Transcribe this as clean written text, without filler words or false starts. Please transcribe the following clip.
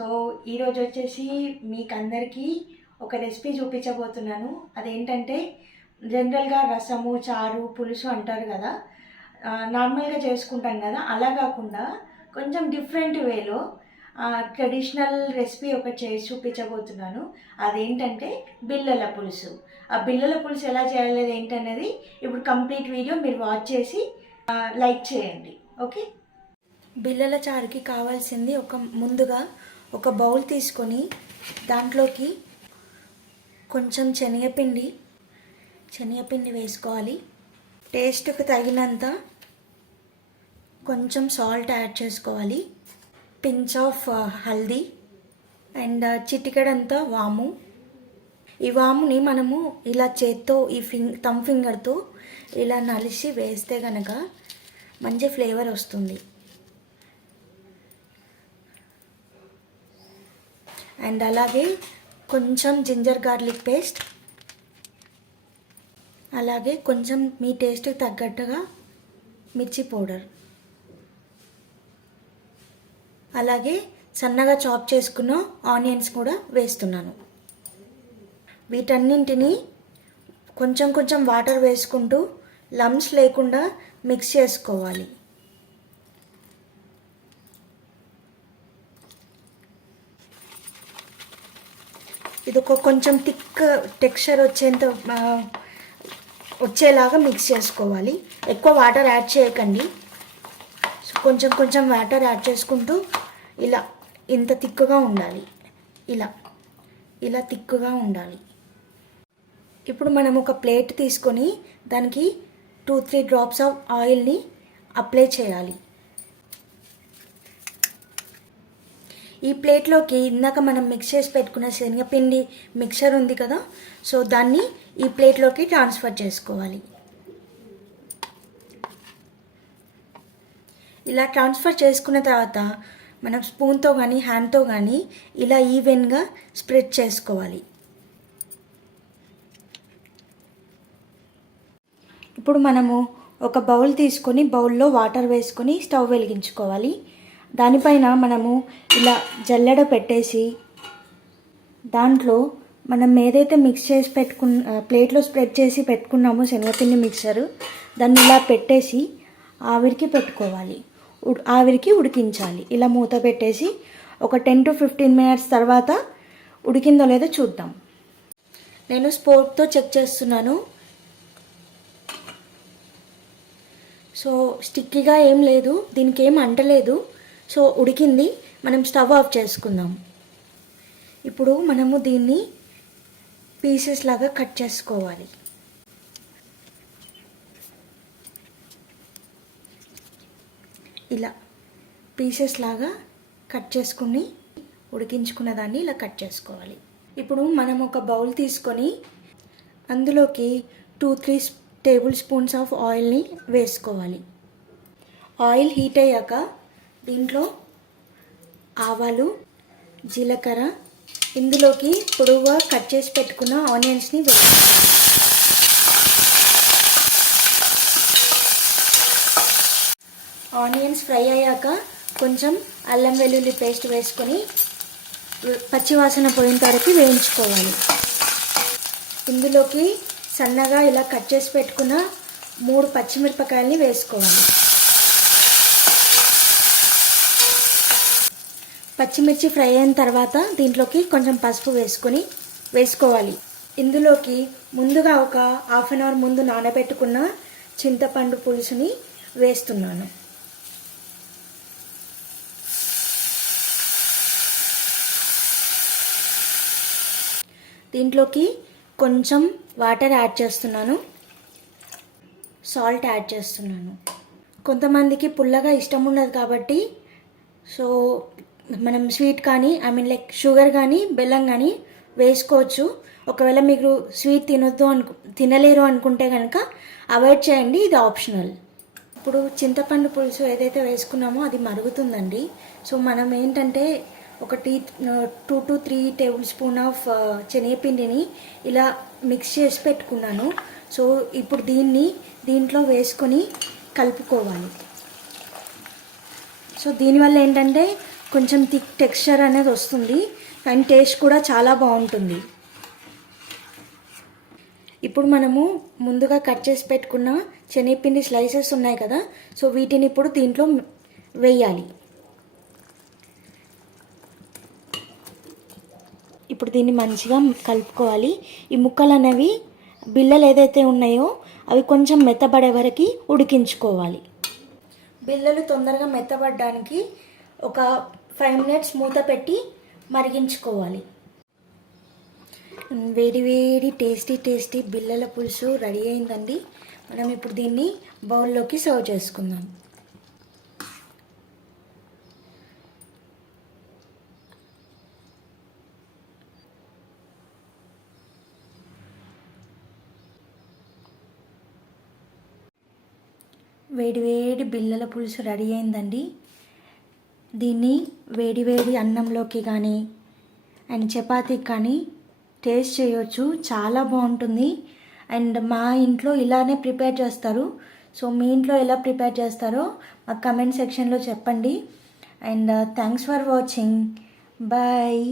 So ఈరోజు వచ్చేసి మీకు అందరికీ ఒక రెసిపీ చూపించబోతున్నాను. అదేంటంటే జనరల్గా రసము, చారు, పులుసు అంటారు కదా, నార్మల్గా చేసుకుంటాం కదా, అలా కాకుండా కొంచెం డిఫరెంట్ వేలో ట్రెడిషనల్ రెసిపీ ఒకటి చేసి చూపించబోతున్నాను. అదేంటంటే బిళ్ళల పులుసు. ఆ బిళ్ళల పులుసు ఎలా చేయాలి ఏంటనేది ఇప్పుడు కంప్లీట్ వీడియో మీరు వాచ్ చేసి లైక్ చేయండి. ఓకే. బిళ్ళల చారుకి కావాల్సింది ముందుగా ఒక బౌల్ తీసుకొని దాంట్లోకి కొంచెం శనగపిండి వేసుకోవాలి. టేస్ట్కి తగినంత కొంచెం సాల్ట్ యాడ్ చేసుకోవాలి. పించ్ ఆఫ్ హల్దీ అండ్ చిటికెడంతా వాము. ఈ వాముని మనము ఇలా చేత్తో థమ్ ఫింగర్తో ఇలా నలిసి వేస్తే కనుక మంచి ఫ్లేవర్ వస్తుంది. అండ్ అలాగే కొంచెం జింజర్ గార్లిక్ పేస్ట్, అలాగే కొంచెం మీ టేస్ట్కి తగ్గట్టుగా మిర్చి పౌడర్, అలాగే సన్నగా చాప్ చేసుకున్న ఆనియన్స్ కూడా వేస్తున్నాను. వీటన్నింటినీ కొంచెం కొంచెం వాటర్ వేసుకుంటూ లమ్స్ లేకుండా మిక్స్ చేసుకోవాలి. ఇది కొంచెం థిక్ టెక్స్చర్ వచ్చేలాగా మిక్స్ చేసుకోవాలి. ఎక్కువ వాటర్ యాడ్ చేయకండి. కొంచెం కొంచెం వాటర్ యాడ్ చేసుకుంటూ ఇలా ఇంత థిక్గా ఉండాలి. ఇలా థిక్గా ఉండాలి. ఇప్పుడు మనం ఒక ప్లేట్ తీసుకొని దానికి 2-3 డ్రాప్స్ ఆఫ్ ఆయిల్ని అప్లై చేయాలి. ఈ ప్లేట్లోకి ఇందాక మనం మిక్స్ చేసి పెట్టుకున్న శనగపిండి మిక్చర్ ఉంది కదా, సో దాన్ని ఈ ప్లేట్లోకి ట్రాన్స్ఫర్ చేసుకోవాలి. ఇలా ట్రాన్స్ఫర్ చేసుకున్న తర్వాత మనం స్పూన్తో కానీ హ్యాండ్తో కానీ ఇలా ఈవెన్గా స్ప్రెడ్ చేసుకోవాలి. ఇప్పుడు మనము ఒక బౌల్ తీసుకొని బౌల్లో వాటర్ వేసుకొని స్టవ్ వెలిగించుకోవాలి. దానిపైన మనము ఇలా జల్లెడ పెట్టేసి దాంట్లో మనం ఏదైతే మిక్స్ చేసి ప్లేట్లో స్ప్రెడ్ చేసి పెట్టుకున్నామో శనగపిండి మిక్సరు, దాన్ని ఇలా పెట్టేసి ఆవిరికి పెట్టుకోవాలి. ఆవిరికి ఉడికించాలి. ఇలా మూత పెట్టేసి ఒక 10-15 మినిట్స్ తర్వాత ఉడికిందో లేదో చూద్దాం. నేను స్పోర్క్తో చెక్ చేస్తున్నాను. సో స్టిక్కీగా ఏం లేదు, దీనికి ఏం అంటలేదు. సో ఉడికింది. మనం స్టవ్ ఆఫ్ చేసుకుందాం. ఇప్పుడు మనము దీన్ని పీసెస్ లాగా కట్ చేసుకోవాలి. ఇలా పీసెస్ లాగా కట్ చేసుకుని ఉడికించుకున్న దాన్ని ఇలా కట్ చేసుకోవాలి. ఇప్పుడు మనం ఒక బౌల్ తీసుకొని అందులోకి 2-3 టేబుల్ స్పూన్స్ ఆఫ్ ఆయిల్ని వేసుకోవాలి. ఆయిల్ హీట్ అయ్యాక దీంట్లో ఆవాలు, జీలకర్ర, ఇందులోకి పొడవుగా కట్ చేసి పెట్టుకున్న ఆనియన్స్ని వేసుకోవాలి. ఆనియన్స్ ఫ్రై అయ్యాక కొంచెం అల్లం వెల్లుల్లి పేస్ట్ వేసుకొని పచ్చివాసన పోయిన వరకు వేయించుకోవాలి. ఇందులోకి సన్నగా ఇలా కట్ చేసి పెట్టుకున్న 3 పచ్చిమిరపకాయలని వేసుకోవాలి. పచ్చిమిర్చి ఫ్రై అయిన తర్వాత దీంట్లోకి కొంచెం పసుపు వేసుకోవాలి. ఇందులోకి ముందుగా ఒక హాఫ్ అన్ అవర్ ముందు నానబెట్టుకున్న చింతపండు పులుసుని వేస్తున్నాను. దీంట్లోకి కొంచెం వాటర్ యాడ్ చేస్తున్నాను. సాల్ట్ యాడ్ చేస్తున్నాను. కొంతమందికి పుల్లగా ఇష్టం ఉండదు కాబట్టి సో మనం స్వీట్ కానీ లైక్ షుగర్ కానీ బెల్లం కానీ వేసుకోవచ్చు. ఒకవేళ మీరు స్వీట్ తినలేరు అనుకుంటే కనుక అవాయిడ్ చేయండి, ఇది ఆప్షనల్. ఇప్పుడు చింతపండు పులుసు ఏదైతే వేసుకున్నామో అది మరుగుతుందండి. సో మనం ఏంటంటే 2-3 టేబుల్ స్పూన్ ఆఫ్ శనగపిండిని ఇలా మిక్స్ చేసి పెట్టుకున్నాను. సో ఇప్పుడు దీంట్లో వేసుకొని కలుపుకోవాలి. సో దీనివల్ల ఏంటంటే కొంచెం థిక్ టెక్స్చర్ అనేది వస్తుంది అండ్ టేస్ట్ కూడా చాలా బాగుంటుంది. ఇప్పుడు మనము ముందుగా కట్ చేసి పెట్టుకున్న శనగపిండి స్లైసెస్ ఉన్నాయి కదా, సో వీటిని ఇప్పుడు దీంట్లో వేయాలి. ఇప్పుడు దీన్ని మంచిగా కలుపుకోవాలి. ఈ ముక్కలు అనేవి బిళ్ళలు ఏదైతే ఉన్నాయో అవి కొంచెం మెత్తబడే వరకు ఉడికించుకోవాలి. బిళ్ళలు తొందరగా మెత్తబడడానికి ఒక 5 minutes మూత పెట్టి మరిగించుకోవాలి. వేడి వేడి టేస్టీ బిళ్ళల పులుసు రెడీ అయిందండి. మనం ఇప్పుడు దీన్ని బౌల్లోకి సర్వ్ చేసుకుందాం. వేడి వేడి బిళ్ళల పులుసు రెడీ అయిందండి. దీన్ని వేడి వేడి అన్నంలోకి కానీ అండ్ చపాతీకి కానీ టేస్ట్ చేయొచ్చు, చాలా బాగుంటుంది. అండ్ మా ఇంట్లో ఇలానే ప్రిపేర్ చేస్తారు. సో మీ ఇంట్లో ఎలా ప్రిపేర్ చేస్తారో మాకు కమెంట్ సెక్షన్లో చెప్పండి. And thanks for watching. Bye.